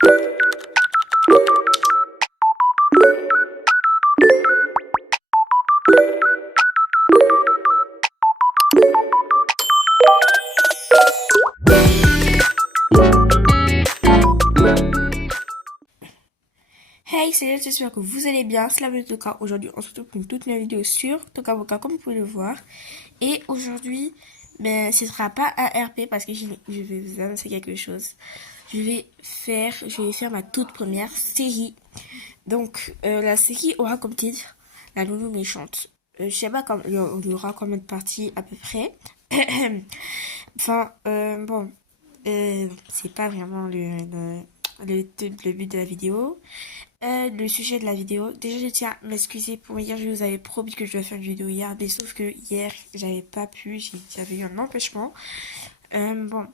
Hey, salut, j'espère que vous allez bien. C'est la vidéo de Toka. Aujourd'hui, on se retrouve pour une toute nouvelle vidéo sur Toka Boka, comme vous pouvez le voir. Et aujourd'hui, ce sera pas un RP parce que je vais vous annoncer quelque chose. Je vais faire ma toute première série. Donc, la série aura comme titre La Nounou Méchante. Je sais pas il y aura combien de parties à peu près. Enfin, bon, c'est pas vraiment le but de la vidéo. Le sujet de la vidéo, déjà je tiens à m'excuser pour hier, je vous avais promis que je dois faire une vidéo hier, mais sauf que hier j'avais pas pu, j'avais eu un empêchement. Bon,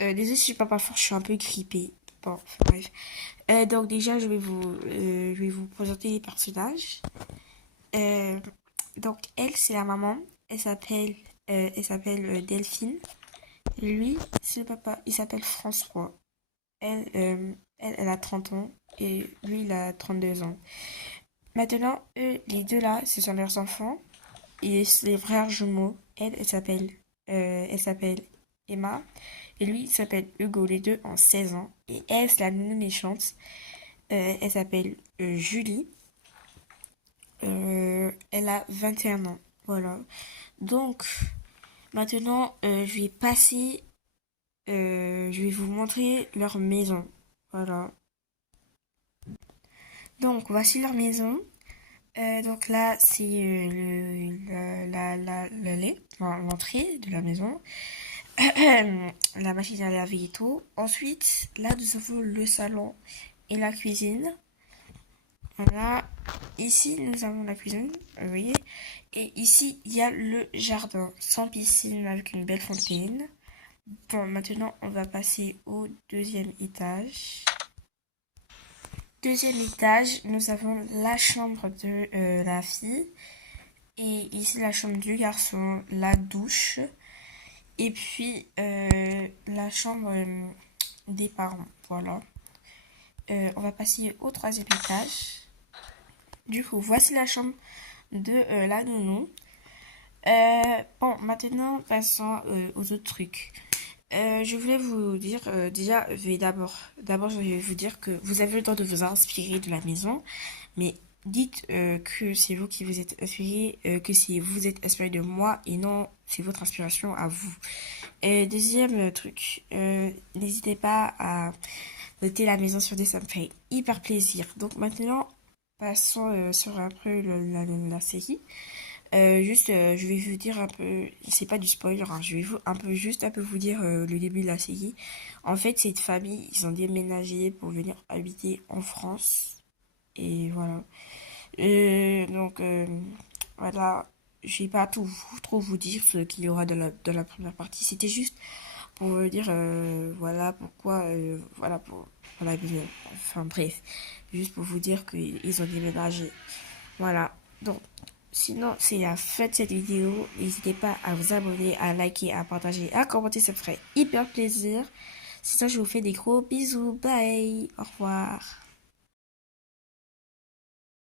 désolé si je parle pas fort, je suis un peu grippée. Bon, enfin, bref. Donc déjà je vais vous présenter les personnages. Euh, donc elle c'est la maman, elle s'appelle Delphine. Lui c'est le papa, il s'appelle François. Elle a 30 ans et lui, il a 32 ans. Maintenant, eux, les deux là, ce sont leurs enfants et les frères jumeaux. Elle s'appelle Emma et lui, il s'appelle Hugo. Les deux ont 16 ans. Et elle, c'est la nounou méchante. Elle s'appelle Julie. Elle a 21 ans. Voilà. Donc, maintenant, je vais vous montrer leur maison. Voilà. Donc, voici leur maison. Donc là, c'est l'entrée de la maison. La machine à laver et tout. Ensuite, là, nous avons le salon et la cuisine. Voilà. Ici, nous avons la cuisine, vous voyez. Et ici, il y a le jardin sans piscine avec une belle fontaine. Bon, maintenant, on va passer au deuxième étage. Deuxième étage, nous avons la chambre de la fille. Et ici, la chambre du garçon, la douche. Et puis, la chambre des parents. Voilà. On va passer au troisième étage. Du coup, voici la chambre de la nounou. Bon, maintenant, passons aux autres trucs. Je voulais vous dire, d'abord, je vais vous dire que vous avez le temps de vous inspirer de la maison, mais dites que c'est vous qui vous êtes inspiré, que si vous êtes inspiré de moi et non, c'est votre inspiration à vous. Deuxième truc, n'hésitez pas à noter la maison sur des, ça me fait hyper plaisir. Donc maintenant, passons sur un peu la série. Je vais vous dire un peu, c'est pas du spoiler, hein, je vais juste un peu vous dire le début de la série. En fait, cette famille, ils ont déménagé pour venir habiter en France. Et voilà. Donc, voilà. Je vais pas trop vous dire ce qu'il y aura dans la première partie. C'était juste pour vous dire, voilà pourquoi, enfin bref. Juste pour vous dire qu'ils ont déménagé. Voilà. Donc, sinon, c'est la fin de cette vidéo. N'hésitez pas à vous abonner, à liker, à partager, à commenter. Ça me ferait hyper plaisir. C'est ça, je vous fais des gros bisous. Bye. Au revoir.